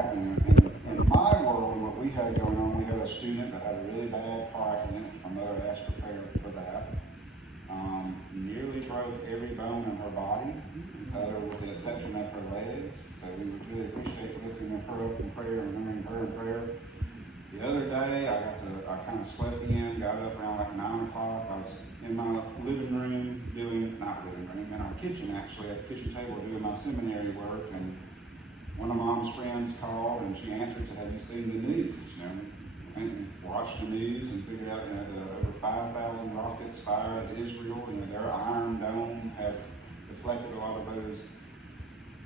happening. In my world, what we had going on, we had a student that had a really bad car accident. My mother asked for prayer for that. Nearly broke every bone in her body, with the exception of her legs. So we would really appreciate lifting her up in prayer and remembering her in prayer. The other day, I kind of slept in, got up around like 9 o'clock. I was in my living room in our kitchen actually, at the kitchen table doing my seminary work, and one of Mom's friends called and she answered and said, "Have you seen the news?" And watched the news and figured out, over 5,000 rockets fired at Israel. Their Iron Dome had deflected a lot of those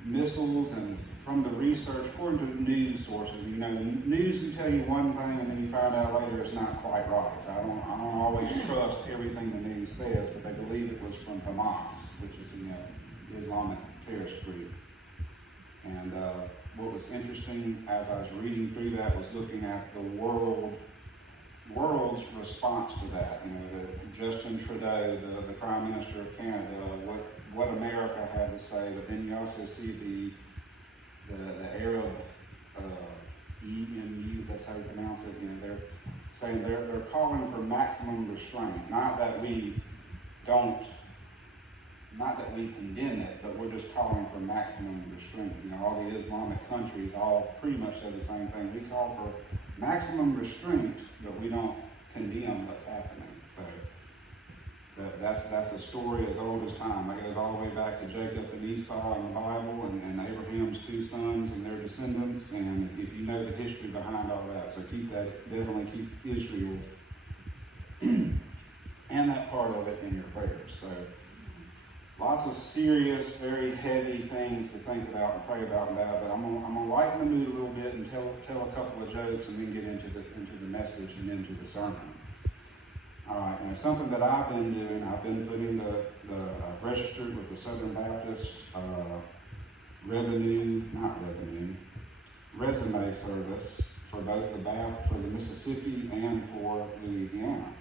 missiles, and from the research, according to news sources, news can tell you one thing and then you find out later it's not quite right. So I don't always trust everything the news says, but they believe it was from Hamas, which is the Islamic terrorist group. And what was interesting as I was reading through that was looking at the world's response to that. Justin Trudeau, the Prime Minister of Canada, what America had to say, but then you also see the Arab EMU, that's how you pronounce it. They're saying they're calling for maximum restraint. Not that we condemn it, but we're just calling for maximum restraint. All the Islamic countries all pretty much say the same thing. We call for maximum restraint, but we don't condemn what's happening. So that's a story as old as time. That goes all the way back to Jacob and Esau in the Bible, and Abraham's 2 sons and their descendants. And if you know the history behind all that, so definitely keep Israel and that part of it in your prayers. So lots of serious, very heavy things to think about and pray about and that, but I'm gonna lighten the mood a little bit and tell a couple of jokes and then get into the message and into the sermon. All right, something that I've been doing, I've been putting registered with the Southern Baptist resume service for both for the Mississippi and for Louisiana.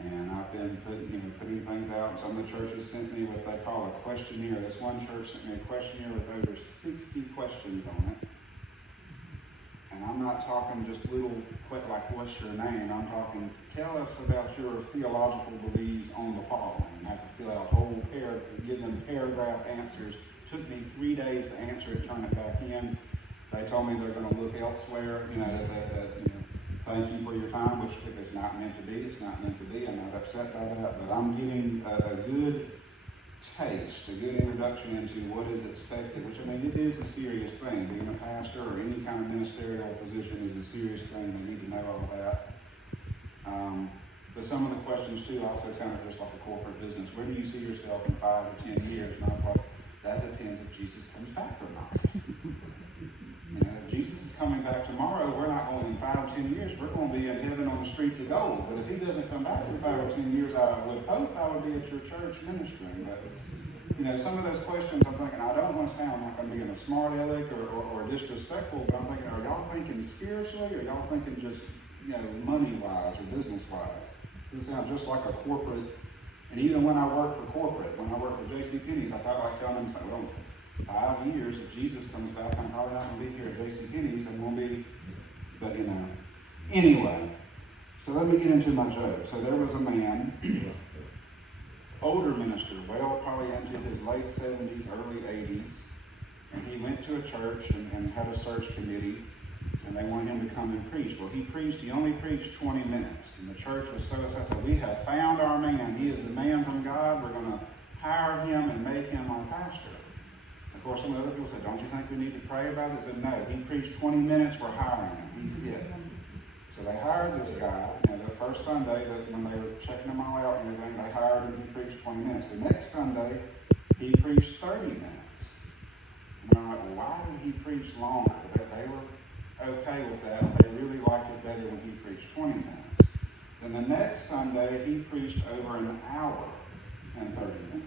And I've been putting things out. Some of the churches sent me what they call a questionnaire. This one church sent me a questionnaire with over 60 questions on it. And I'm not talking just little, like, what's your name? I'm talking, tell us about your theological beliefs on the following. I have to fill out a whole give them paragraph answers. Took me 3 days to answer it, turn it back in. They told me they're going to look elsewhere. Thank you for your time, which if it's not meant to be, it's not meant to be. I'm not upset by that, but I'm getting a good taste, a good introduction into what is expected, which, it is a serious thing. Being a pastor or any kind of ministerial position is a serious thing. We need to know all that. But some of the questions, too, also sounded just like a corporate business. Where do you see yourself in 5 to 10 years? And I was like, that depends if Jesus comes back or not. If Jesus is coming back tomorrow, we're not going in 5 or 10 years. We're going to be in heaven on the streets of gold. But if he doesn't come back in 5 or 10 years, I would hope I would be at your church ministering. But some of those questions, I'm thinking, I don't want to sound like I'm being a smart aleck or disrespectful, but I'm thinking, are y'all thinking spiritually, or y'all thinking just, money-wise or business-wise? This sounds just like a corporate. And even when I worked for corporate, when I worked for JCPenney's, I felt like telling them, well, 5 years, if Jesus comes back, I'm probably not going to be here at JCPenney's. I'm going to be, but Anyway, so let me get into my joke. So there was a man, older minister, well, probably into his late 70s, early 80s, and he went to a church and had a search committee, and they wanted him to come and preach. Well, he only preached 20 minutes, and the church was so excited. We have found our man. He is the man from God. We're going to hire him and make him our pastor. Of course, some other people said, don't you think we need to pray about it? I said, no, he preached 20 minutes, we're hiring him. He's it. So they hired this guy. The first Sunday, when they were checking him all out and everything, they hired him. He preached 20 minutes. The next Sunday, he preached 30 minutes. And I'm like, well, why did he preach longer? They were okay with that. They really liked it better when he preached 20 minutes. Then the next Sunday, he preached over an hour and 30 minutes.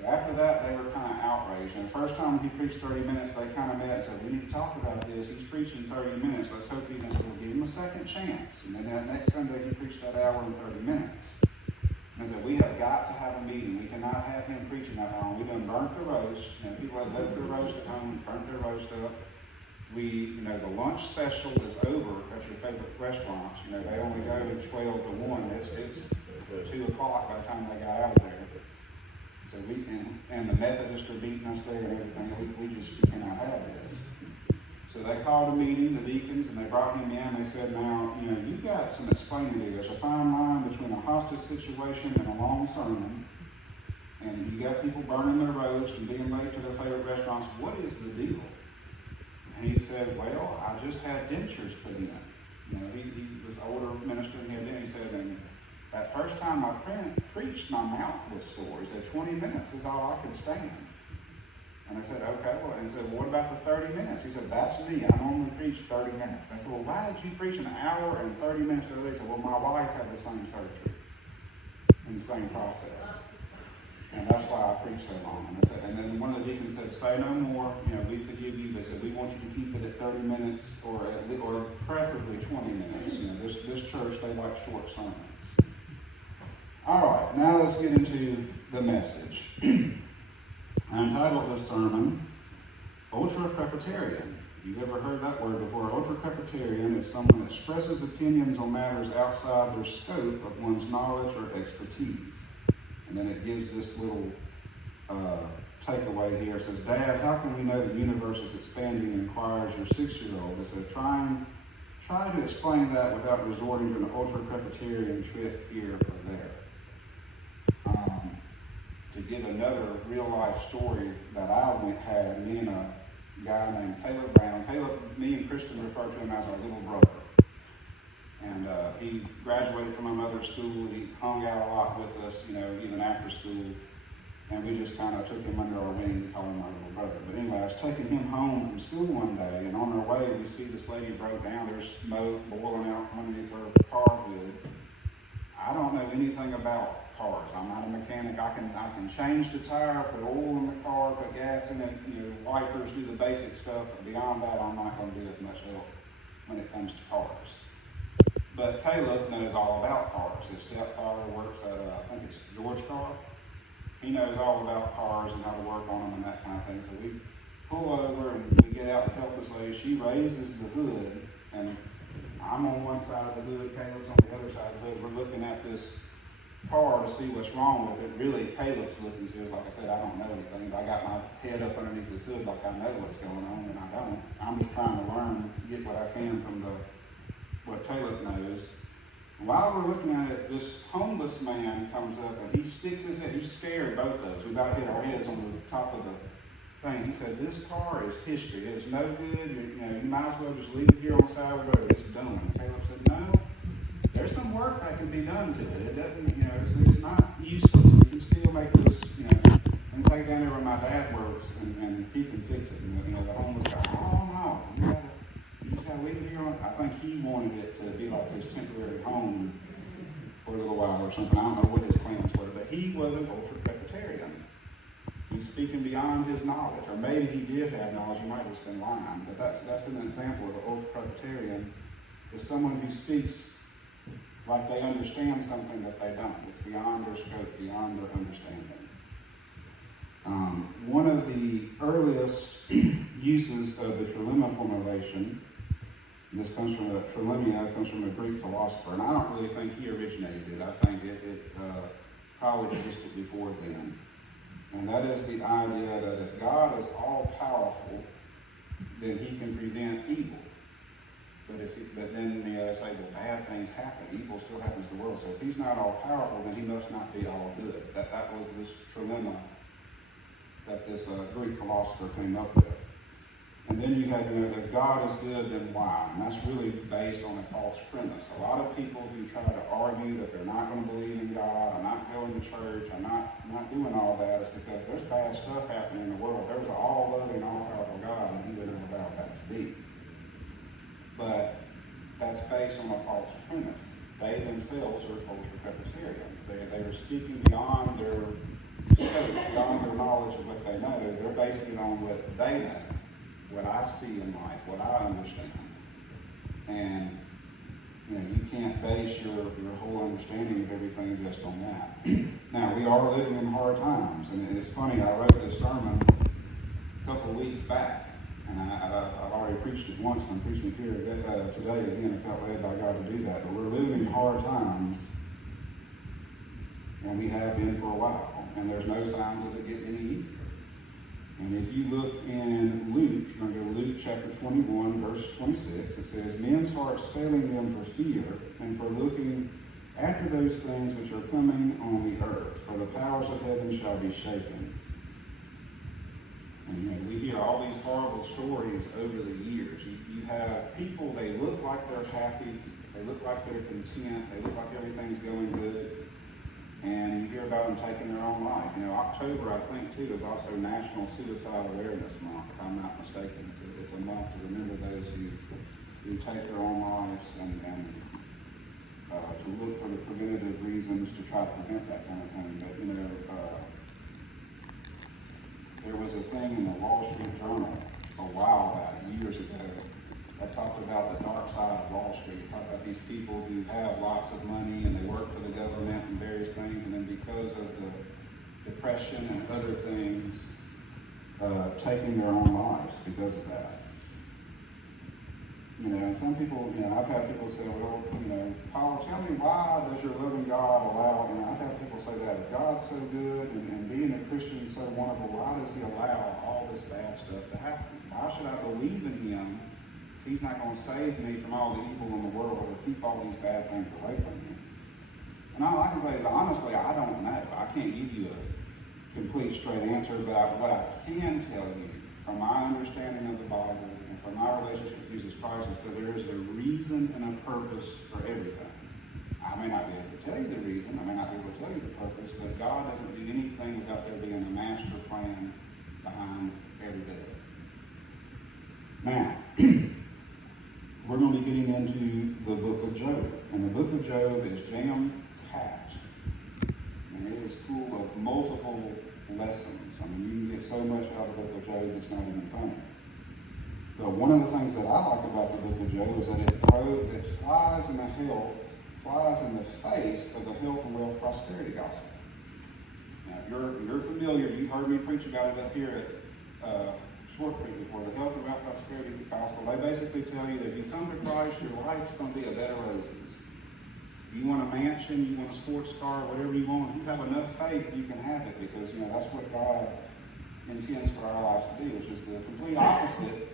So after that, they were kind of outraged. And the first time he preached 30 minutes, they kind of met and said, we need to talk about this. He's preaching 30 minutes. Let's hope we'll give him a second chance. And then that next Sunday, he preached that hour and 30 minutes. And I said, we have got to have a meeting. We cannot have him preaching that long. We done burnt the roast. People had left their roast at home and burnt their roast up. the lunch special is over at your favorite restaurants. They only go 12 to 1. It's 2 o'clock by the time they got out of there. So and the Methodists are beating us there and everything. We cannot have this. So they called a meeting, the deacons, and they brought him in. They said, now, you've got some explaining to do. There's a fine line between a hostage situation and a long sermon. And you got people burning their roads and being late to their favorite restaurants. What is the deal? And he said, well, I just had dentures put in. He was an older minister and he had dentures. He said, and that first time I preached, my mouth was sore. He said, 20 minutes is all I could stand. And I said, okay, well, and he said, well, what about the 30 minutes? He said, that's me. I normally preach 30 minutes. I said, well, why did you preach an hour and 30 minutes the other day? He said, well, my wife had the same surgery in the same process. And that's why I preach so long. And then one of the deacons said, say no more. We forgive you. They said, we want you to keep it at 30 minutes or preferably 20 minutes. This church, they like short sermons. All right, now let's get into the message. I entitled this sermon, ultracrepidarian. You've ever heard that word before? Ultracrepidarian is someone that expresses opinions on matters outside their scope of one's knowledge or expertise. And then it gives this little takeaway here. It says, Dad, how can we know the universe is expanding, inquires your 6-year-old. It says, try to explain that without resorting to an ultracrepidarian trip here or there. To give another real-life story that I had, me and a guy named Caleb Brown. Me and Kristen refer to him as our little brother. And he graduated from my mother's school. He hung out a lot with us, even after school. And we just kind of took him under our wing and called him our little brother. But anyway, I was taking him home from school one day, and on our way, we see this lady broke down. There's smoke boiling out underneath her car hood. I don't know anything about cars. I'm not a mechanic. I can change the tire, put oil in the car, put gas in it, wipers, do the basic stuff. But beyond that, I'm not going to be of much help when it comes to cars. But Caleb knows all about cars. His stepfather works at, I think it's George Car. He knows all about cars and how to work on them and that kind of thing. So we pull over and we get out to help this lady. She raises the hood, and I'm on one side of the hood, Caleb's on the other side of the hood. We're looking at this car to see what's wrong with it. Really, Caleb's looking to it. Like I said, I don't know anything. I got my head up underneath this hood like I know what's going on, and I don't. I'm just trying to learn, get what I can from what Caleb knows. While we're looking at it, this homeless man comes up and he sticks his head. He scared both of us. We about hit our heads on the top of the thing. He said, "This car is history. It's no good. You might as well just leave it here on the side of the road. It's done." And Caleb said, "No, there's some work that can be done to it. It doesn't. It's not useless. We can still make this. And take down there where my dad works, and he can fix it." And the homeless guy, "Oh no, you just gotta leave it here on." I think he wanted it to be like his temporary home for a little while or something. I don't know what his plans were, but he was an ultracrepidarian. He's speaking beyond his knowledge, or maybe he did have knowledge. He might have just been lying, but that's an example of an ultracrepidarian. Is someone who speaks like they understand something that they don't. It's beyond their scope, beyond their understanding. One of the earliest uses of the trilemma formulation, this comes from a Greek philosopher, and I don't really think he originated it. I think it probably existed before then. And that is the idea that if God is all-powerful, then he can prevent evil. But then they say, well, bad things happen. Evil still happens in the world. So if he's not all-powerful, then he must not be all good. That was this trilemma that this Greek philosopher came up with. And then you have, if God is good, then why? And that's really based on a false premise. A lot of people who try to argue that they're not going to believe in God, or not going to church, or not doing all that, is because there's bad stuff happening in the world. There's an all-loving, all-powerful God, and he wouldn't allow that to be. But that's based on a false premise. They themselves are ultracrepidarians. They are speaking beyond their scope, beyond their knowledge of what they know. They're basing it on what they know, what I see in life, what I understand. And you can't base your whole understanding of everything just on that. Now, we are living in hard times, and it's funny, I wrote this sermon a couple of weeks back, And I've already preached it once, and I'm preaching it here today again. I felt led by God to do that. But we're living in hard times, and we have been for a while, and there's no signs of it getting any easier. And if you look in Luke, you're going to go to Luke chapter 21, verse 26, it says, men's hearts failing them for fear, and for looking after those things which are coming on the earth, for the powers of heaven shall be shaken. And we hear all these horrible stories over the years. You have people, they look like they're happy, they look like they're content, they look like everything's going good, and you hear about them taking their own life. October, I think, too, is also National Suicide Awareness Month, if I'm not mistaken. It's a month to remember those who take their own lives and to look for the preventative reasons to try to prevent that kind of thing. But, there was a thing in the Wall Street Journal a while back, years ago, that talked about the dark side of Wall Street. It talked about these people who have lots of money and they work for the government and various things, and then because of the depression and other things, taking their own lives because of that. Some people, I've had people say, well, Paul, tell me why does your loving God allow, I've had people say that, if God's so good and being a Christian is so wonderful, why does he allow all this bad stuff to happen? Why should I believe in him if he's not going to save me from all the evil in the world or keep all these bad things away from me? And all I can say is, honestly, I don't know. I can't give you a complete straight answer, but what I can tell you from my understanding of the Bible and from my relationship with Jesus Christ is that there is a reason and a purpose for everything. I may not be able to tell you the reason, I may not be able to tell you the purpose, but God doesn't do anything without there being a master plan behind every bit of it. Now, we're going to be getting into the book of Job. And the book of Job is jam-packed. And it is full of multiple lessons. You can get so much out of the book of Job, it's not even funny. But one of the things that I like about the book of Job is that it flies in the face of the health and wealth prosperity gospel. Now, if you're familiar, you've heard me preach about it up here at Short Creek before, the health and wealth prosperity gospel. They basically tell you that if you come to Christ, your life's going to be a bed of roses. If you want a mansion, you want a sports car, whatever you want, if you have enough faith, you can have it, because that's what God intends for our lives to be, which is the complete opposite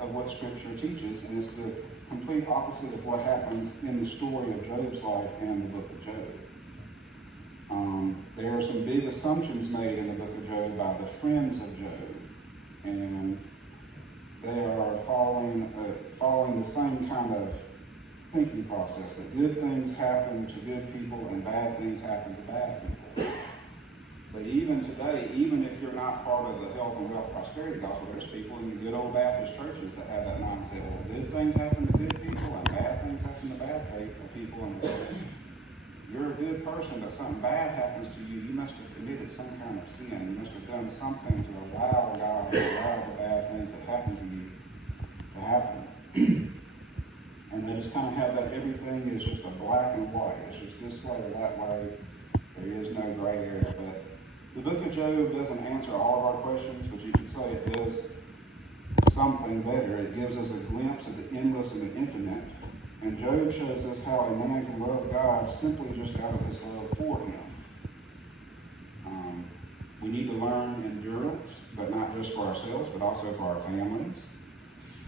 of what Scripture teaches, and it's the complete opposite of what happens in the story of Job's life and the book of Job. There are some big assumptions made in the book of Job by the friends of Job, and they are following the same kind of thinking process, that good things happen to good people and bad things happen to bad people. But even today, even if you're not part of the health and wealth prosperity gospel, there's people in the good old Baptist churches that have that mindset. Well, good things happen to good people and bad things happen to bad people. And you're a good person, but something bad happens to you, you must have committed some kind of sin. You must have done something to allow God to allow the bad things that happen to you to happen. And they just kind of have that everything is just a black and white. It's just this way or that way. There is no gray area. But the book of Job doesn't answer all of our questions, but you can say it does something better. It gives us a glimpse of the endless and the infinite. And Job shows us how a man can love God simply just out of his love for him. We need to learn endurance, but not just for ourselves, but also for our families.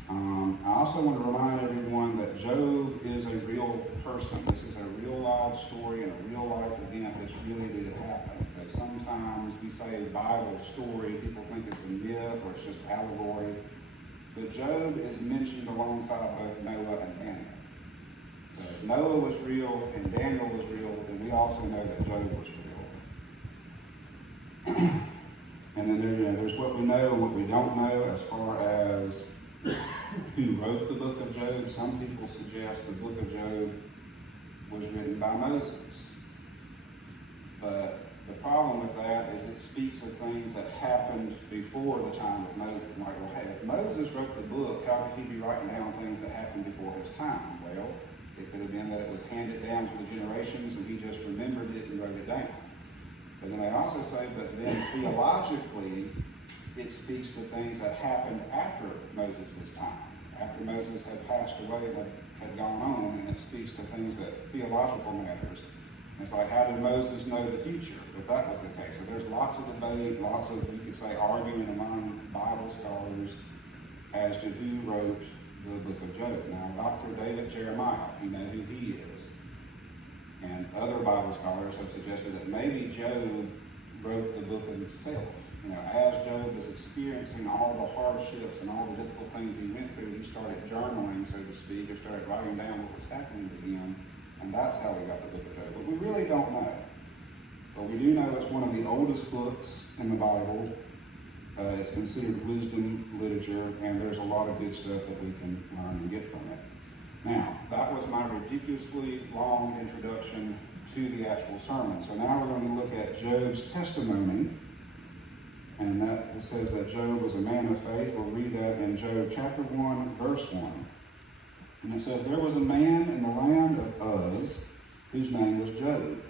I also want to remind everyone that Job is a real person. This is a real life story and a real life event that's really did happen. But sometimes we say Bible story, people think it's a myth or it's just allegory. But Job is mentioned alongside both Noah and Daniel. So if Noah was real and Daniel was real, then we also know that Job was real. And then there's what we know and what we don't know as far as who wrote the book of Job. Some people suggest the book of Job was written by Moses. But the problem with that is it speaks of things that happened before the time of Moses. Like, well, hey, if Moses wrote the book, how could he be writing down things that happened before his time? Well, it could have been that it was handed down to the generations and he just remembered it and wrote it down. But then they also say, but then theologically, it speaks to things that happened after Moses' time, after Moses had passed away, what had gone on, and it speaks to things that theological matters. It's like, how did Moses know the future? If that was the case. So there's lots of debate, lots of, you could say, arguing among Bible scholars as to who wrote the book of Job. Now, Dr. David Jeremiah, you know who he is. And other Bible scholars have suggested that maybe Job wrote the book himself. You know, as Job was experiencing all the hardships and all the difficult things he went through, he started journaling, so to speak, or started writing down what was happening to him. And that's how we got the book of Job. But we really don't know. But we do know it's one of the oldest books in the Bible. It's considered wisdom literature, and there's a lot of good stuff that we can learn and get from it. Now, that was my ridiculously long introduction to the actual sermon. So now we're going to look at Job's testimony, and that it says that Job was a man of faith. We'll read that in Job chapter 1, verse 1. And it says, there was a man in the land of Uz, whose name was Job.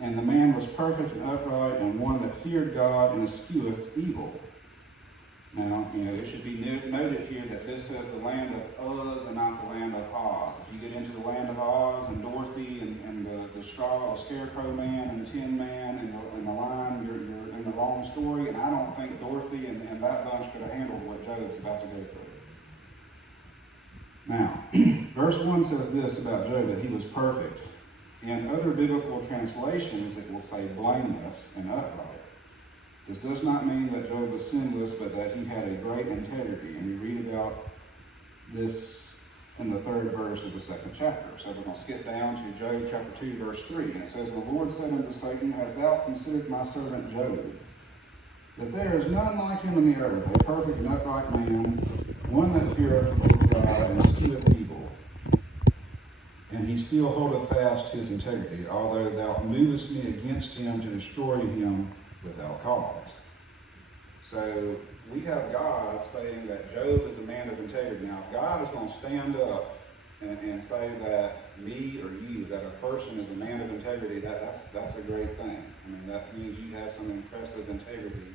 And the man was perfect and upright, and one that feared God and escheweth evil. Now, you know, it should be noted here that this says the land of Uz and not the land of Oz. If you get into the land of Oz and Dorothy and the scarecrow man and the tin man and the lion, you're in the wrong story. And I don't think Dorothy and that bunch could have handled what Job's about to go through. Now, verse 1 says this about Job, that he was perfect. In other biblical translations, it will say blameless and upright. This does not mean that Job was sinless, but that he had a great integrity. And we read about this in the 3rd verse of the 2nd chapter. So we're going to skip down to Job chapter 2, verse 3. And it says, the Lord said unto Satan, hast thou considered my servant Job, that there is none like him in the earth, a perfect and upright man, one that feareth God and escheweth evil. And he still holdeth fast his integrity, although thou movest me against him to destroy him without cause. So we have God saying that Job is a man of integrity. Now, if God is going to stand up and say that me or you, that a person is a man of integrity, that's a great thing. I mean, that means you have some impressive integrity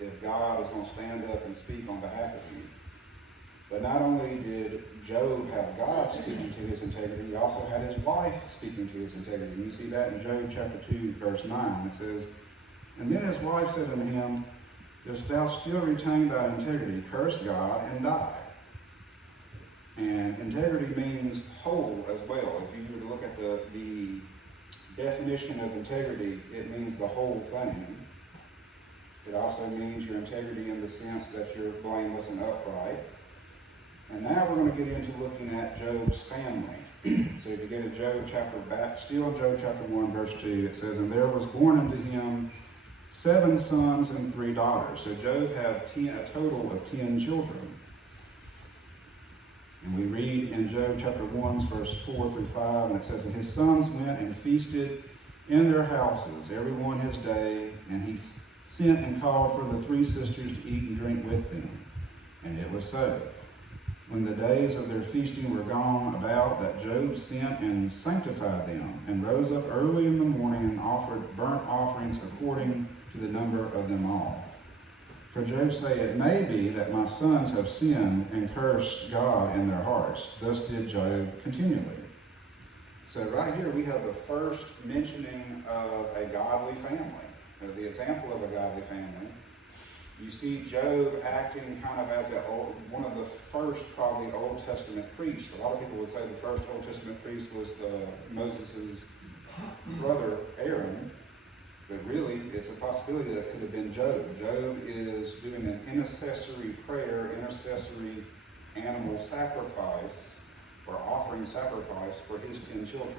if God is going to stand up and speak on behalf of you. But not only did Job have God speaking to his integrity, he also had his wife speaking to his integrity. And you see that in Job chapter 2, verse 9. It says, and then his wife said unto him, dost thou still retain thy integrity? Curse God and die. And integrity means whole as well. If you were to look at the definition of integrity, it means the whole thing. It also means your integrity in the sense that you're blameless and upright. And now we're going to get into looking at Job's family. So if you go to Job still in Job chapter 1, verse 2, it says, and there was born unto him 7 sons and 3 daughters. So Job had a total of 10 children. And we read in Job chapter 1, verse 4 through 5, and it says, and his sons went and feasted in their houses, every one his day, and he sent and called for the 3 sisters to eat and drink with them. And it was so. When the days of their feasting were gone about, that Job sent and sanctified them, and rose up early in the morning and offered burnt offerings according to the number of them all. For Job said, it may be that my sons have sinned and cursed God in their hearts. Thus did Job continually. So right here we have the first mentioning of a godly family, the example of a godly family. You see Job acting kind of as one of the first probably Old Testament priests. A lot of people would say the first Old Testament priest was Moses' brother Aaron, but really it's a possibility that it could have been Job. Job is doing an intercessory prayer, intercessory animal sacrifice, or offering sacrifice for his 10 children.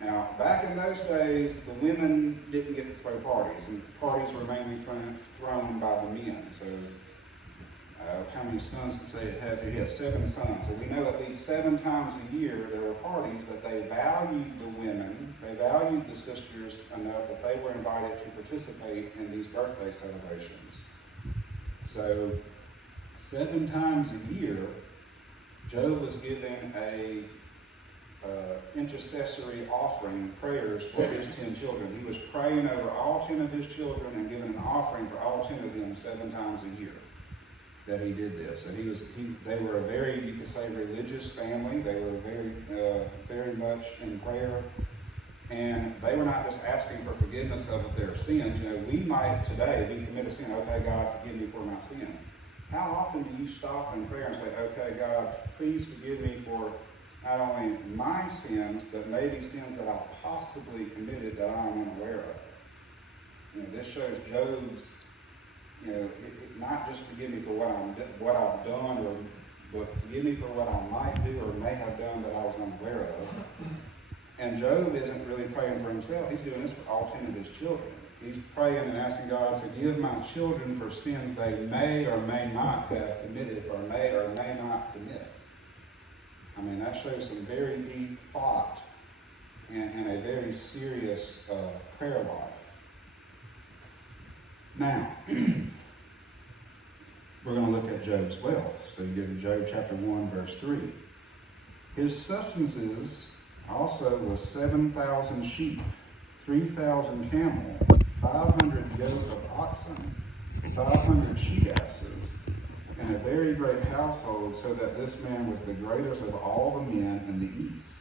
Now, back in those days, the women didn't get to throw parties, and parties were mainly thrown by the men. So, how many sons to say it has here? He has 7 sons. So we know at least 7 times a year there were parties, but they valued the women, they valued the sisters enough that they were invited to participate in these birthday celebrations. So, 7 times a year, Job was given a intercessory offering prayers for his 10 children. He was praying over all 10 of his children and giving an offering offering for all 10 of them 7 times a year that he did this. And they were a very, you could say, religious family. They were very much in prayer. And they were not just asking for forgiveness of their sins. You know, we might today, we commit a sin, okay, God, forgive me for my sin. How often do you stop in prayer and say, okay, God, please forgive me for not only my sins, but maybe sins that I've possibly committed that I'm unaware of? You know, this shows Job's, you know, not just forgive me for what I've done, but forgive me for what I might do or may have done that I was unaware of. And Job isn't really praying for himself. He's doing this for all 10 of his children. He's praying and asking God, forgive my children for sins they may or may not have committed or may not commit. I mean, that shows some very deep thought and a very serious prayer life. Now, we're going to look at Job's wealth. So you go to Job chapter 1, verse 3. His substances also was 7,000 sheep, 3,000 camels, 500 yoke of oxen, 500 she-asses, and a very great household, so that this man was the greatest of all the men in the east.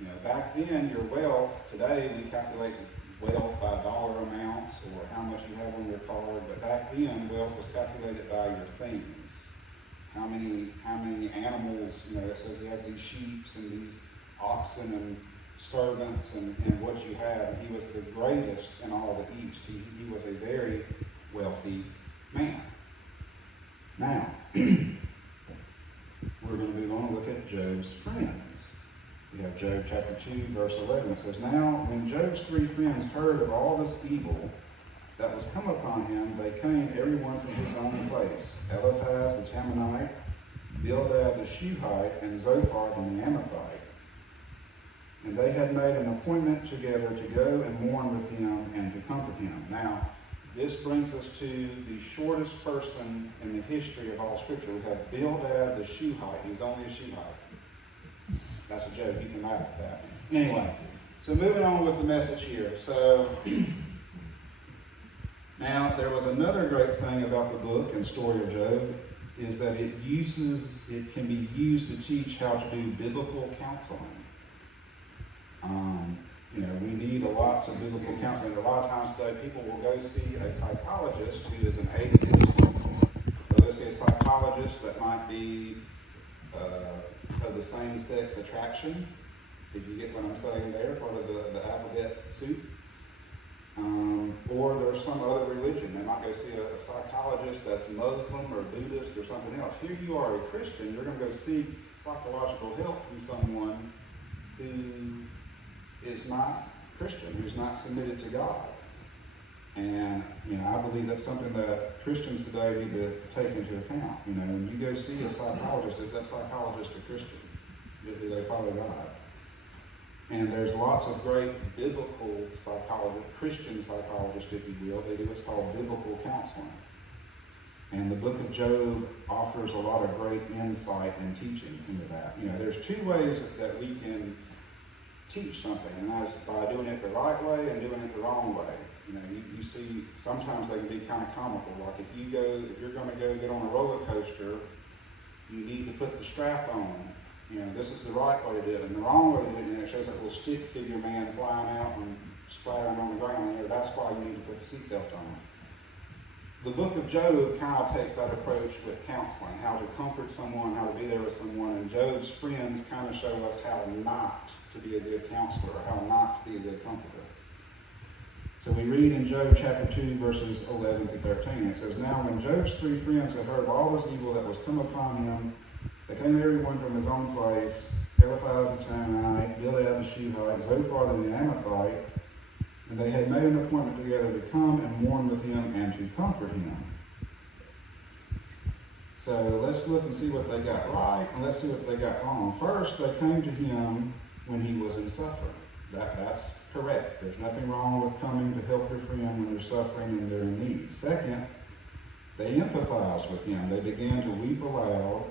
You know, back then, your wealth, today we calculate wealth by dollar amounts or how much you have on your card, but back then, wealth was calculated by your things. How many animals, you know, it says he has these sheep and these oxen and servants and what you have. He was the greatest in all the East. He was a very wealthy man. Now, we're going to move on and look at Job's friends. We have Job chapter 2, verse 11. It says, now when Job's 3 friends heard of all this evil that was come upon him, they came every one from his own place. Eliphaz the Temanite, Bildad the Shuhite, and Zophar the Naamathite. And they had made an appointment together to go and mourn with him and to comfort him. Now, this brings us to the shortest person in the history of all Scripture. We have Bildad the Shuhite. He was only a Shuhite. That's a joke. You can laugh at that. Anyway, so moving on with the message here. So, now, there was another great thing about the book and story of Job, is that it can be used to teach how to do biblical counseling. You know, we need lots of biblical counseling. A lot of times today, people will go see a psychologist who is an atheist. They'll go see a psychologist that might be of the same-sex attraction. If you get what I'm saying there, part of the alphabet soup. Or there's some other religion. They might go see a psychologist that's Muslim or Buddhist or something else. Here you are a Christian. You're going to go seek psychological help from someone who is not Christian, who's not submitted to God. And, you know, I believe that's something that Christians today need to take into account. You know, when you go see a psychologist, is that psychologist a Christian? Do they follow God? And there's lots of great biblical psychologists, Christian psychologists, if you will. They do what's called biblical counseling. And the book of Job offers a lot of great insight and teaching into that. You know, there's 2 ways that we can teach something, and that's by doing it the right way and doing it the wrong way. You know, you see, sometimes they can be kind of comical. Like if you're going to go get on a roller coaster, you need to put the strap on. You know, this is the right way to do it, and the wrong way to do it, and it shows that little stick figure man flying out and splattering on the ground there. That's why you need to put the seatbelt on. The book of Job kind of takes that approach with counseling, how to comfort someone, how to be there with someone, and Job's friends kind of show us how not to be a good counselor, or how not to be a good comforter. So we read in Job chapter 2, verses 11 to 13. It says, now when Job's 3 friends had heard of all this evil that was come upon him, they came every one from his own place, Eliphaz the Temanite, Bildad the Shuhite, Zophar the Naamathite, and they had made an appointment together to come and mourn with him and to comfort him. So let's look and see what they got right, and let's see what they got wrong. First, they came to him when he was in suffering. That's correct. There's nothing wrong with coming to help your friend when they're suffering and they're in need. Second, they empathized with him. They began to weep aloud,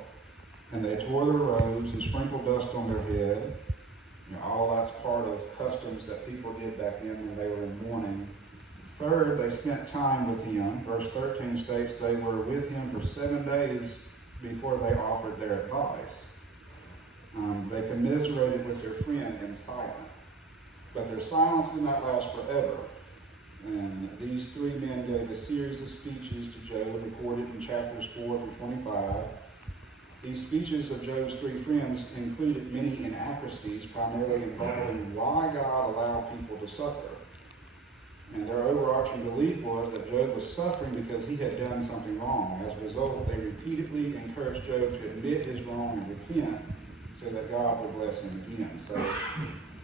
and they tore their robes and sprinkled dust on their head. You know, all that's part of customs that people did back then when they were in mourning Third, they spent time with him. Verse 13 states they were with him for 7 days before they offered their advice. They commiserated with their friend in silence. But their silence did not last forever. And these three men gave a series of speeches to Job, recorded in chapters 4 through 25. These speeches of Job's three friends included many inaccuracies, primarily involving why God allowed people to suffer. And their overarching belief was that Job was suffering because he had done something wrong. As a result, they repeatedly encouraged Job to admit his wrong and repent so that God would bless him again. So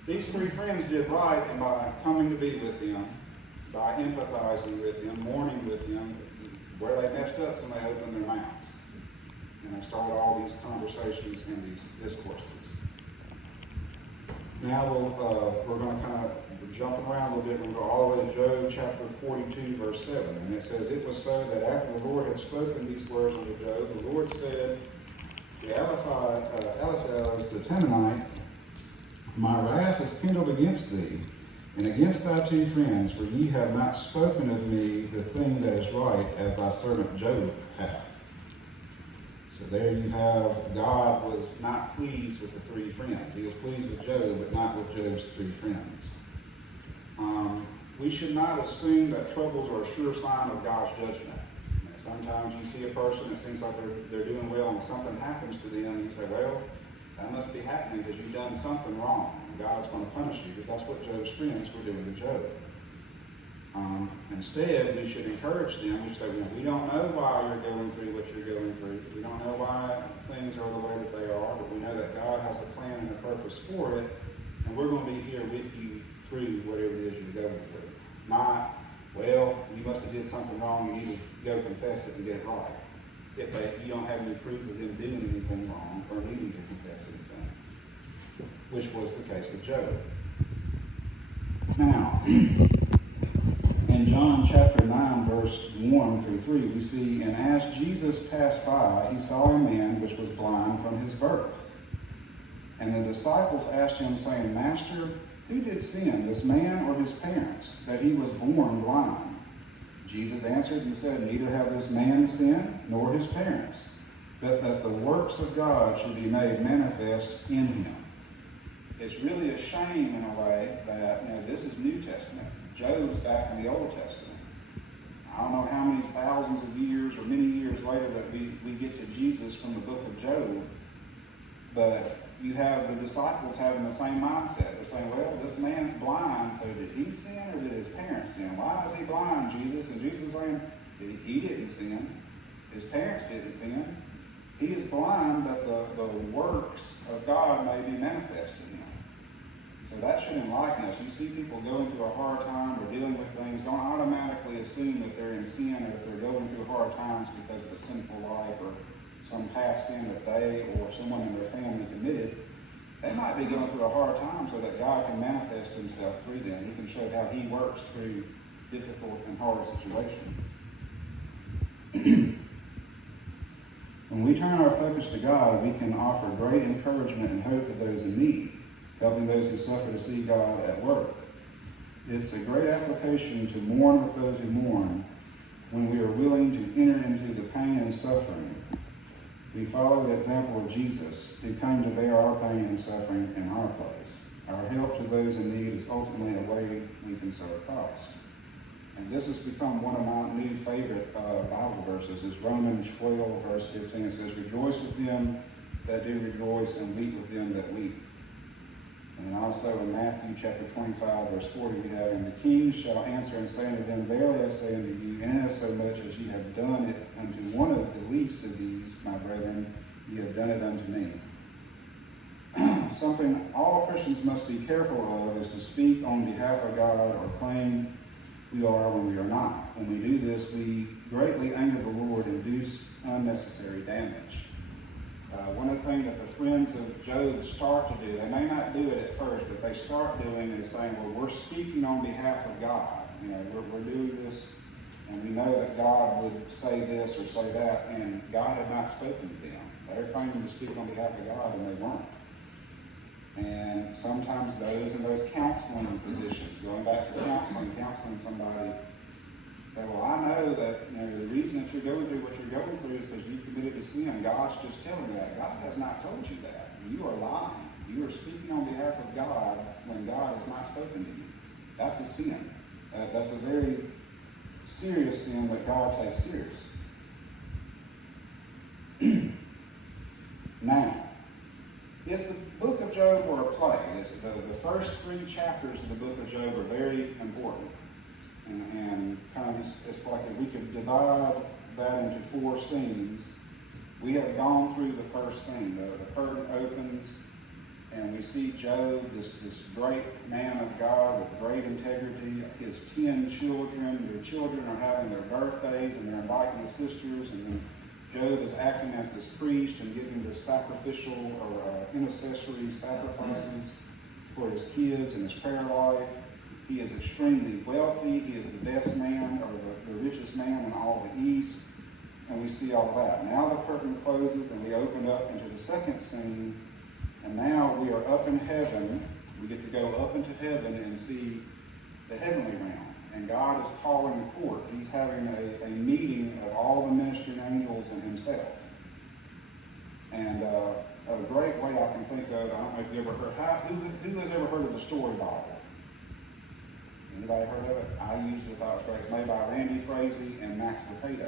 these three friends did right and by coming to be with him, by empathizing with him, mourning with him. Where they messed up is when they opened their mouths. And they started all these conversations and these discourses. Now we're going to kind of jump around a little bit. We'll go all the way to Job chapter 42, verse 7. And it says, "It was so that after the Lord had spoken these words unto Job, the Lord said to Eliphaz the Temanite, My wrath is kindled against thee, and against thy two friends, for ye have not spoken of me the thing that is right, as thy servant Job hath." So there you have, God was not pleased with the three friends. He was pleased with Job, but not with Job's three friends. We should not assume that troubles are a sure sign of God's judgment. Sometimes you see a person, it seems like they're doing well, and something happens to them, and you say, well, that must be happening because you've done something wrong, and God's going to punish you, because that's what Job's friends were doing to Job. Instead, we should encourage them. We should say, we don't know why you're going through what you're going through. We don't know why things are the way that they are, but we know that God has a plan and a purpose for it, and we're going to be here with you through whatever it is you're going through. Not, well, you must have did something wrong, you need to go confess it and get it right. If you don't have any proof of them doing anything wrong or needing to confess anything, which was the case with Job. Now, in John chapter 9, verse 1 through 3, we see, "And as Jesus passed by, he saw a man which was blind from his birth. And the disciples asked him, saying, Master, who did sin, this man or his parents, that he was born blind? Jesus answered and said, Neither have this man sinned, nor his parents, but that the works of God should be made manifest in him." It's really a shame in a way that, this is New Testament. Job's back in the Old Testament. I don't know how many thousands of years or many years later that we get to Jesus from the book of Job, but you have the disciples having the same mindset. They're saying, well, this man's blind, so did he sin or did his parents sin? Why is he blind, Jesus? And Jesus is saying, he didn't sin. His parents didn't sin. He is blind, but the works of God may be manifest in him. So that should enlighten us. You see people going through a hard time or dealing with things, don't automatically assume that they're in sin or that they're going through hard times because of a sinful life or some past sin that they or someone in their family committed. They might be going through a hard time so that God can manifest himself through them. He can show how he works through difficult and hard situations. When we turn our focus to God, we can offer great encouragement and hope to those in need, helping those who suffer to see God at work. It's a great application to mourn with those who mourn when we are willing to enter into the pain and suffering. We follow the example of Jesus, who came to bear our pain and suffering in our place. Our help to those in need is ultimately a way we can serve Christ. And this has become one of my new favorite Bible verses, is Romans 12, verse 15. It says, "Rejoice with them that do rejoice, and weep with them that weep." And also in Matthew chapter 25, verse 40, we have, "And the king shall answer and say unto them, Verily I say unto you, inasmuch as ye have done it unto one of the least of these, my brethren, ye have done it unto me." Something all Christians must be careful of is to speak on behalf of God or claim we are when we are not. When we do this, we greatly anger the Lord and do unnecessary damage. One of the things that the friends of Job start to do, they may not do it at first, but they start doing is saying, well, we're speaking on behalf of God. We're doing this, and we know that God would say this or say that, and God had not spoken to them. They were claiming to speak on behalf of God, and they weren't. And sometimes those in those counseling positions, going back to counseling somebody say, well, I know that the reason that you're going through what you're going through is because you committed a sin. God's just telling you that. God has not told you that. You are lying. You are speaking on behalf of God when God has not spoken to you. That's a sin. That's a very serious sin that God takes serious. Now, if the book of Job were a play, the first 3 chapters of the book of Job are very important. And kind of, it's like if we could divide that into 4 scenes. We have gone through the first scene. The curtain opens, and we see Job, this great man of God with great integrity, his 10 children. Their children are having their birthdays, and they're inviting the sisters, and then Job is acting as this priest and giving this sacrificial or intercessory sacrifices for his kids and his prayer life. He is extremely wealthy. He is the best man, or the richest man in all the East. And we see all that. Now the curtain closes, and we open up into the second scene. And now we are up in heaven. We get to go up into heaven and see the heavenly realm. And God is calling court. He's having a meeting of all the ministering angels and himself. And a great way I can think of, I don't know if you ever heard, who has ever heard of the Story Bible? Anybody heard of it? I used it, thought it was great. It's made by Randy Frazee and Max Lipato.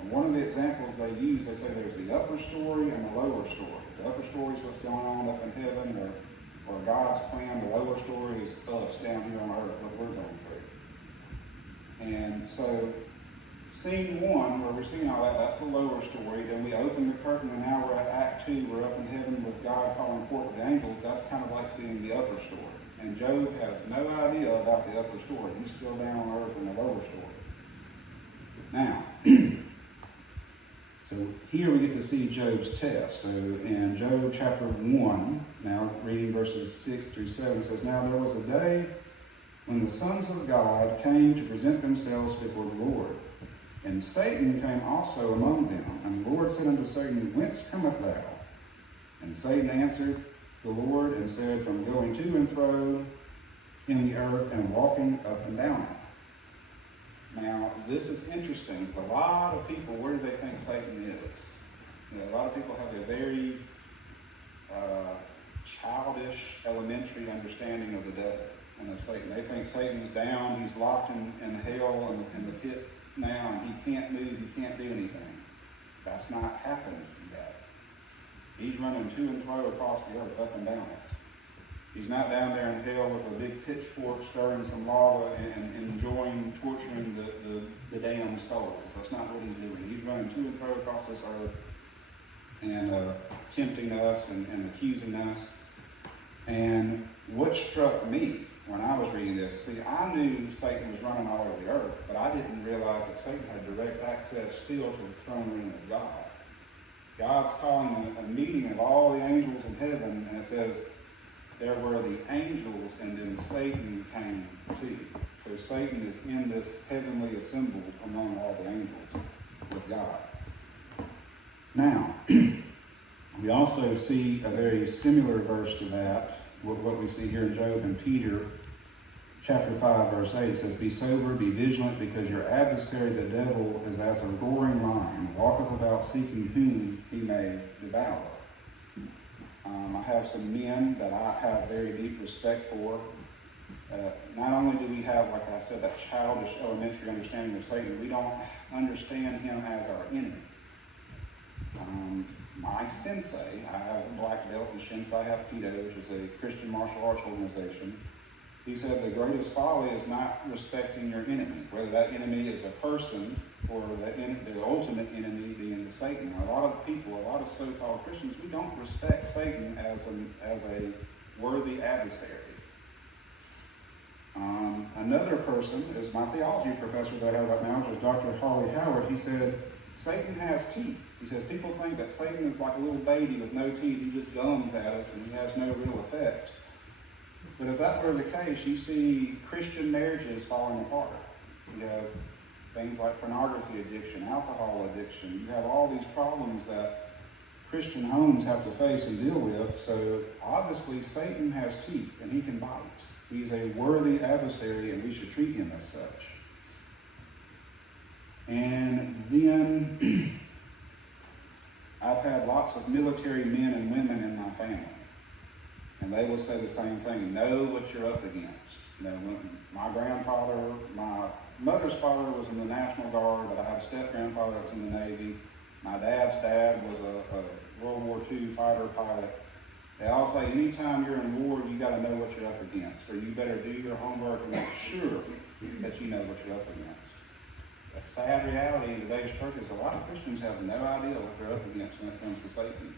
And one of the examples they use, they say there's the upper story and the lower story. The upper story is what's going on up in heaven, or God's plan. The lower story is us down here on earth, what we're going through. And so, scene 1, where we're seeing all that, that's the lower story. Then we open the curtain, and now we're at Act 2. We're up in heaven with God calling court with the angels. That's kind of like seeing the upper story. And Job has no idea about the upper story. He's still down on earth in the lower story. Now, so here we get to see Job's test. So in Job chapter 1, now reading verses 6 through 7, it says, Now there was a day when the sons of God came to present themselves before the Lord. And Satan came also among them. And the Lord said unto Satan, Whence cometh thou? And Satan answered the Lord and said, From going to and fro in the earth and walking up and down it. Now, this is interesting. A lot of people, where do they think Satan is? A lot of people have a very childish, elementary understanding of the devil and of Satan. They think Satan's down, he's locked in hell and in the pit now, and he can't move, he can't do anything. That's not happening yet. He's running to and fro across the earth, up and down it. He's not down there in hell with a big pitchfork stirring some lava and enjoying torturing the damned souls. That's not what he's doing. He's running to and fro across this earth and tempting us and accusing us. And what struck me when I was reading this, see, I knew Satan was running all over the earth, but I didn't realize that Satan had direct access still to the throne room of God. God's calling a meeting of all the angels in heaven, and it says, there were the angels, and then Satan came too. So Satan is in this heavenly assembly among all the angels with God. Now, we also see a very similar verse to that, what we see here in Job and Peter, chapter 5, verse 8 says, Be sober, be vigilant, because your adversary the devil is as a roaring lion, walketh about seeking whom he may devour. I have some men that I have very deep respect for. Not only do we have, like I said, that childish elementary understanding of Satan, we don't understand him as our enemy. My sensei, I have a black belt in Shinsei Hapkido, which is a Christian martial arts organization. He said the greatest folly is not respecting your enemy, whether that enemy is a person or the ultimate enemy being Satan. A lot of people, a lot of so-called Christians, we don't respect Satan as a worthy adversary. Another person is my theology professor that I have right now, which is Dr. Holly Howard. He said, Satan has teeth. He says, people think that Satan is like a little baby with no teeth. He just gums at us and he has no real effect. But if that were the case, you see Christian marriages falling apart. You have things like pornography addiction, alcohol addiction. You have all these problems that Christian homes have to face and deal with. So obviously Satan has teeth and he can bite. He's a worthy adversary and we should treat him as such. And then I've had lots of military men and women in my family. And they will say the same thing. Know what you're up against. You know, my grandfather, my mother's father was in the National Guard, but I have a step-grandfather that was in the Navy. My dad's dad was a World War II fighter pilot. They all say anytime you're in war, you got to know what you're up against, or you better do your homework and make sure that you know what you're up against. A sad reality in today's church is a lot of Christians have no idea what they're up against when it comes to Satan.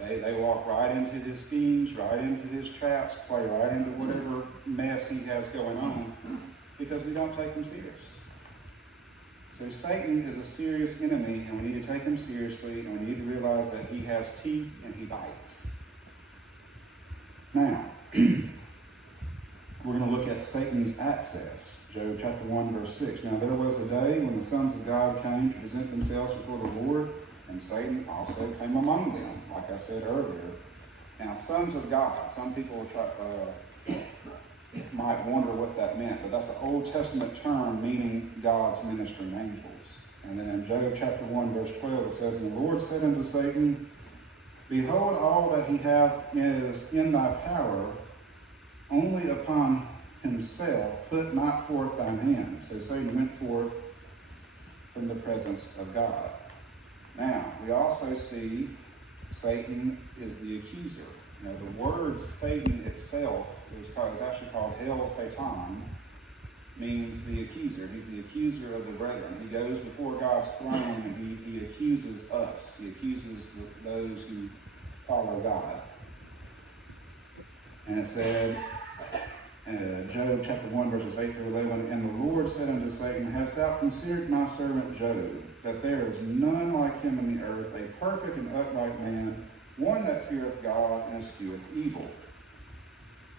They walk right into his schemes, right into his traps, play right into whatever mess he has going on, because we don't take him serious. So Satan is a serious enemy, and we need to take him seriously, and we need to realize that he has teeth and he bites. Now, we're going to look at Satan's access. Job chapter 1, verse 6. Now there was a day when the sons of God came to present themselves before the Lord, and Satan also came among them, like I said earlier. Now, sons of God, some people might wonder what that meant, but that's an Old Testament term meaning God's ministering angels. And then in Job chapter 1, verse 12, it says, And the Lord said unto Satan, Behold, all that he hath is in thy power, only upon himself put not forth thine hand. So Satan went forth from the presence of God. Now, we also see Satan is the accuser. Now, the word Satan itself is actually called El Satan, means the accuser. He's the accuser of the brethren. He goes before God's throne and he accuses us. He accuses those who follow God. And it said, Job chapter 1, verses 8 through 11, And the Lord said unto Satan, Hast thou considered my servant Job, that there is none like him in the earth, a perfect and upright man, one that feareth God and escheweth evil?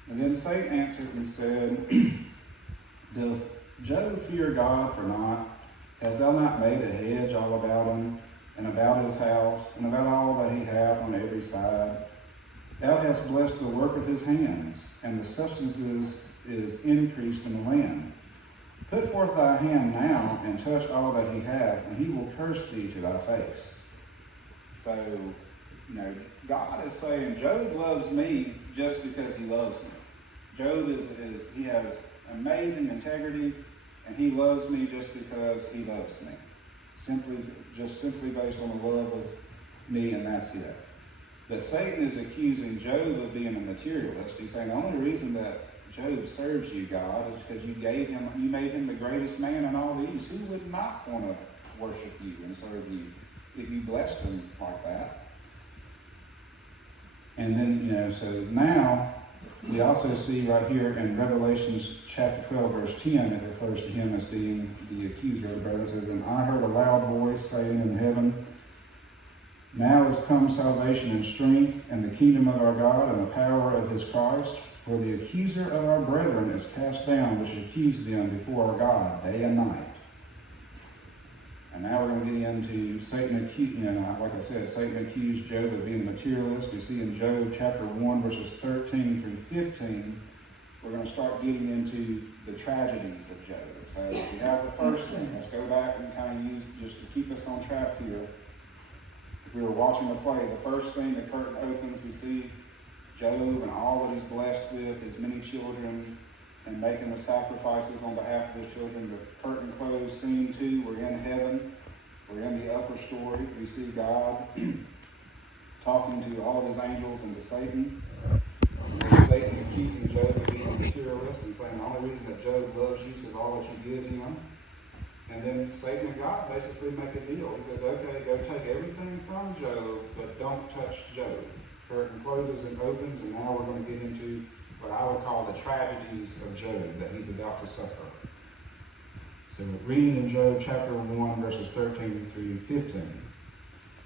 And then Satan answered and said, Doth Job fear God for naught? Hast thou not made a hedge all about him, and about his house, and about all that he hath on every side? Thou hast blessed the work of his hands, and the substance is increased in the land. Put forth thy hand now, and touch all that he hath, and he will curse thee to thy face. So, God is saying, Job loves me just because he loves me. Job he has amazing integrity, and he loves me just because he loves me. Simply based on the love of me, and that's it. But Satan is accusing Job of being a materialist. He's saying the only reason that Job serves you, God, is because you made him the greatest man in all these. Who would not want to worship you and serve you if you blessed him like that? And then, so now we also see right here in Revelation chapter 12, verse 10, it refers to him as being the accuser of the brothers. It says, And I heard a loud voice saying in heaven, Now is come salvation and strength, and the kingdom of our God, and the power of his Christ. For the accuser of our brethren is cast down, which accused them before our God day and night. And now we're going to get into Satan like I said, Satan accused Job of being a materialist. We see in Job chapter 1, verses 13 through 15, we're going to start getting into the tragedies of Job. So if we have the first thing, let's go back and kind of use, just to keep us on track here. If we were watching the play, the first thing the curtain opens, we see Job and all that he's blessed with, his many children, and making the sacrifices on behalf of his children. The curtain closed, scene 2, we're in heaven. We're in the upper story. We see God talking to all of his angels and to Satan. And Satan accusing Job of being a materialist and saying the only reason that Job loves you is because all that you give him. And then Satan and God basically make a deal. He says, okay, go take everything from Job, but don't touch Job. Curtain closes and opens, and now we're going to get into what I would call the tragedies of Job that he's about to suffer. So reading in Job chapter 1, verses 13 through 15.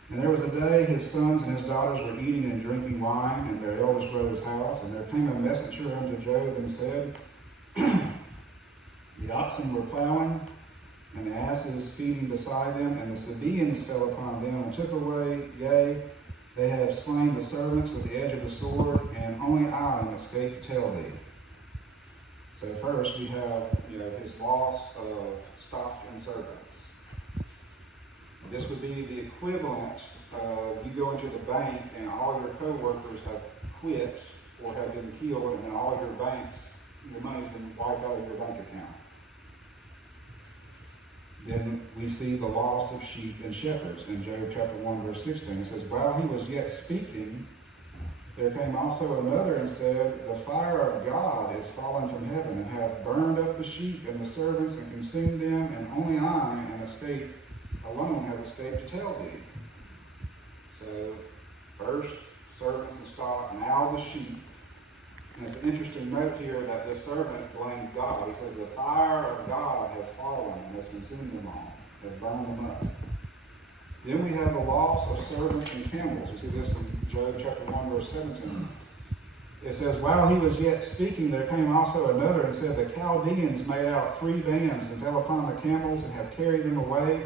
And there was a day his sons and his daughters were eating and drinking wine in their eldest brother's house, and there came a messenger unto Job and said, The oxen were plowing, and the asses feeding beside them, and the Sabaeans fell upon them and took away, yea, they have slain the servants with the edge of the sword, and only I am escaped to tell thee. So first we have, his loss of stock and servants. This would be the equivalent of you go into the bank and all your co-workers have quit or have been killed, and then all of your money's been wiped out of your bank account. Then we see the loss of sheep and shepherds in Job chapter 1, verse 16. It says, while he was yet speaking, there came also another and said, the fire of God is fallen from heaven, and hath burned up the sheep and the servants, and consumed them, and only I alone have escaped to tell thee. So, first, servants and stock, now the sheep. And it's an interesting note here that this servant blames God. He says, the fire of God has fallen and has consumed them all, has burned them up. Then we have the loss of servants and camels. You see this in Job chapter 1, verse 17. It says, while he was yet speaking, there came also another and said, the Chaldeans made out 3 bands and fell upon the camels and have carried them away.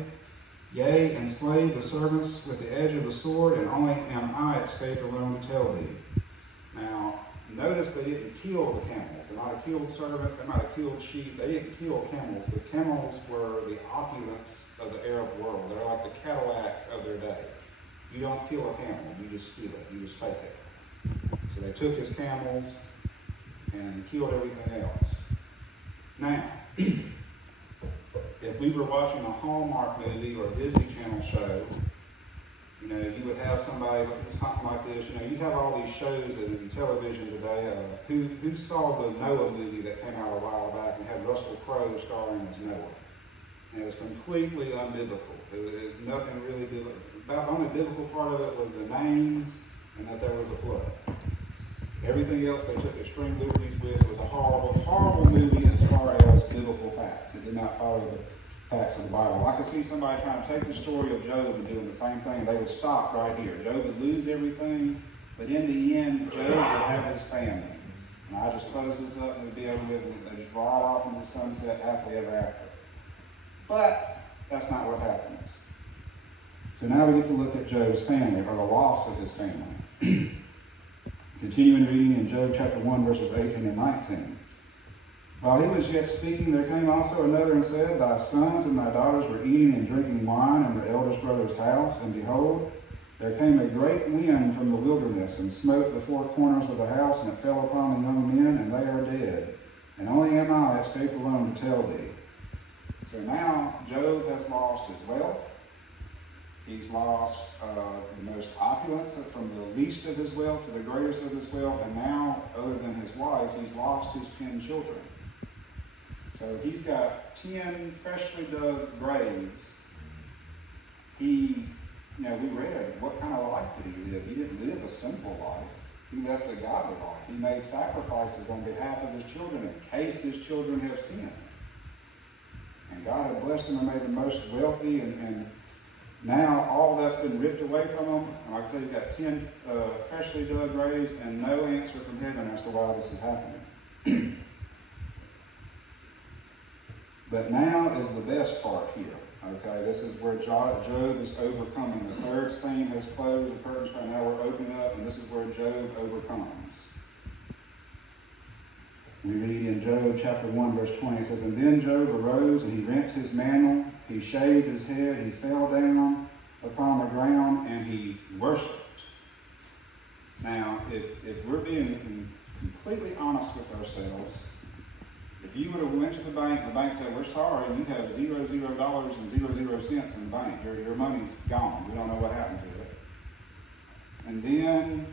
Yea, and slayed the servants with the edge of the sword, and only am I escaped alone to tell thee. Now, notice they didn't kill the camels. They might have killed servants, they might have killed sheep. They didn't kill camels, because camels were the opulence of the Arab world. They're like the Cadillac of their day. You don't kill a camel, you just steal it, you just take it. So they took his camels and killed everything else. Now, if we were watching a Hallmark movie or a Disney Channel show, you would have something like this. You have all these shows in television today. Who saw the Noah movie that came out a while back and had Russell Crowe starring as Noah? And it was completely unbiblical. It was nothing really biblical. About the only biblical part of it was the names and that there was a flood. Everything else they took extreme liberties with. It was a horrible, horrible movie as far as biblical facts. It did not follow the facts of the Bible. I could see somebody trying to take the story of Job and doing the same thing. They would stop right here. Job would lose everything, but in the end, Job would have his family. And I just close this up and we'd be able to live with it. They just ride off into the sunset happily ever after. But that's not what happens. So now we get to look at Job's family, or the loss of his family. Continuing reading in Job chapter 1, verses 18 and 19. While he was yet speaking, there came also another and said, thy sons and thy daughters were eating and drinking wine in their eldest brother's house, and behold, there came a great wind from the wilderness, and smote the 4 corners of the house, and it fell upon the young men, and they are dead. And only am I escaped alone to tell thee. So now Job has lost his wealth. He's lost the most opulence, from the least of his wealth to the greatest of his wealth, and now, other than his wife, he's lost his 10 children. So he's got 10 freshly dug graves. We read, what kind of life did he live? He didn't live a simple life. He lived a godly life. He made sacrifices on behalf of his children in case his children have sinned. And God had blessed him and made him most wealthy, and now all that's been ripped away from him. And like I said, he's got 10 freshly dug graves and no answer from heaven as to why this is happening. But now is the best part here. Okay, this is where Job is overcoming. The third scene has closed, the curtains right now we're opening up, and this is where Job overcomes. We read in Job chapter 1, verse 20, it says, and then Job arose, and he rent his mantle, he shaved his head, he fell down upon the ground, and he worshipped. Now, if we're being completely honest with ourselves, if you would have went to the bank and the bank said, we're sorry, you have $0 and 0 cents in the bank. Your money's gone. We don't know what happened to it. And then,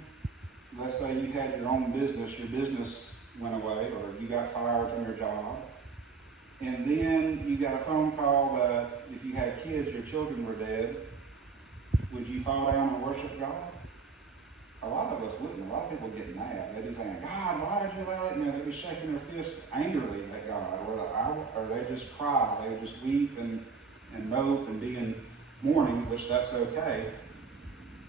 let's say you had your own business, your business went away, or you got fired from your job. And then you got a phone call that if you had kids, your children were dead. Would you fall down and worship God? A lot of us wouldn't. A lot of people get mad. They'd be saying, God, why did you allow it? They'd be shaking their fists angrily at God. Or they just cry. They would just weep and mope and be in mourning, which that's okay.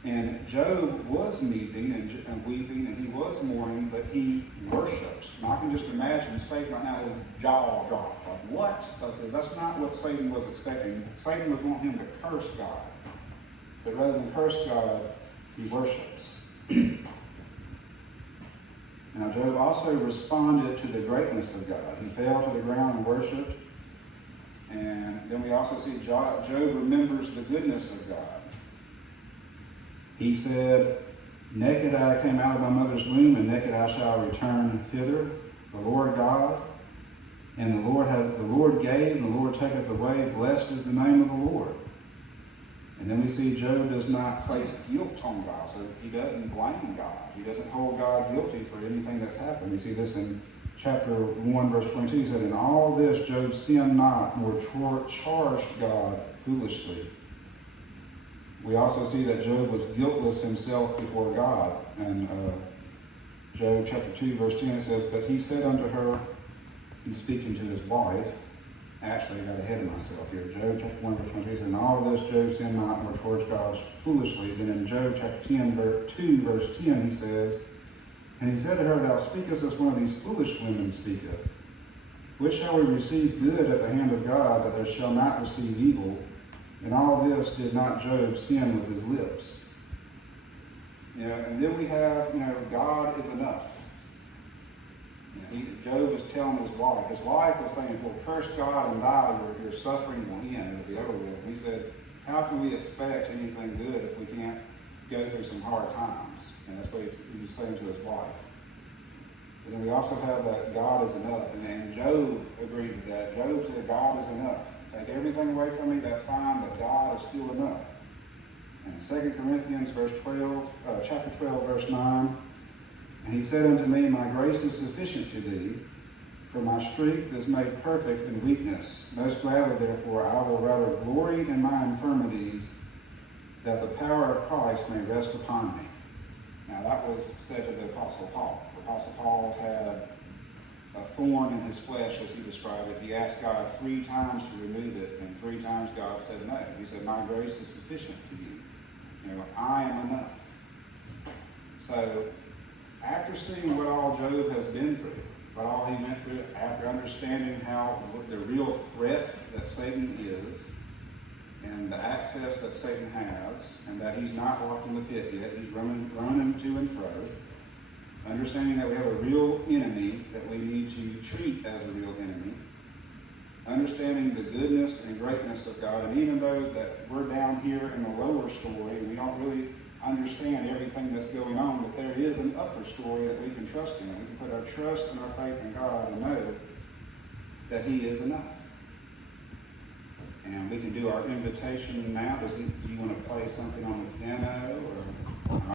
And Job was weeping and he was mourning, but he worshipped. And I can just imagine Satan right now, his jaw dropped. Like, what? Okay, that's not what Satan was expecting. Satan was wanting him to curse God. But rather than curse God, he worships. Now Job also responded to the greatness of God. He fell to the ground and worshipped. And then we also see Job remembers the goodness of God. He said, naked I came out of my mother's womb, and naked I shall return hither. The Lord God, and the Lord gave, and the Lord taketh away. Blessed is the name of the Lord. And then we see Job does not place guilt on God, so he doesn't blame God. He doesn't hold God guilty for anything that's happened. We see this in chapter 1, verse 22. He said, in all this Job sinned not, nor charged God foolishly. We also see that Job was guiltless himself before God. And Job chapter 2, verse 10, it says, but he said unto her, he's speaking to his wife. Actually, I got ahead of myself here. Job chapter 1, verse 23 says, in all this Job sinned not, nor charged God foolishly. Then in Job chapter 2, verse 10, he says, and he said to her, thou speakest as one of these foolish women speaketh. Which shall we receive good at the hand of God, that there shall not receive evil? In all this did not Job sin with his lips. And then we have, God is enough. Job is telling his wife was saying, well, curse God and die, your suffering will end, it'll be over with. And he said, how can we expect anything good if we can't go through some hard times? And that's what he was saying to his wife. But then we also have that God is enough. And Job agreed with that. Job said, God is enough. Take everything away from me, that's fine, but God is still enough. And in 2 Corinthians chapter 12, verse 9, and he said unto me, my grace is sufficient to thee, for my strength is made perfect in weakness. Most gladly, therefore, I will rather glory in my infirmities, that the power of Christ may rest upon me. Now that was said to the Apostle Paul. The Apostle Paul had a thorn in his flesh, as he described it. He asked God 3 times to remove it, and 3 times God said no. He said, my grace is sufficient to you. I am enough. So, after seeing what all Job has been through, what all he went through, after understanding what the real threat that Satan is, and the access that Satan has, and that he's not locked in the pit yet, he's running to and fro, understanding that we have a real enemy that we need to treat as a real enemy, understanding the goodness and greatness of God, and even though that we're down here in the lower story, and we don't really understand everything that's going on, but there is an upper story that we can trust in. We can put our trust and our faith in God and know that he is enough. And we can do our invitation now. Do you want to play something on the piano? Or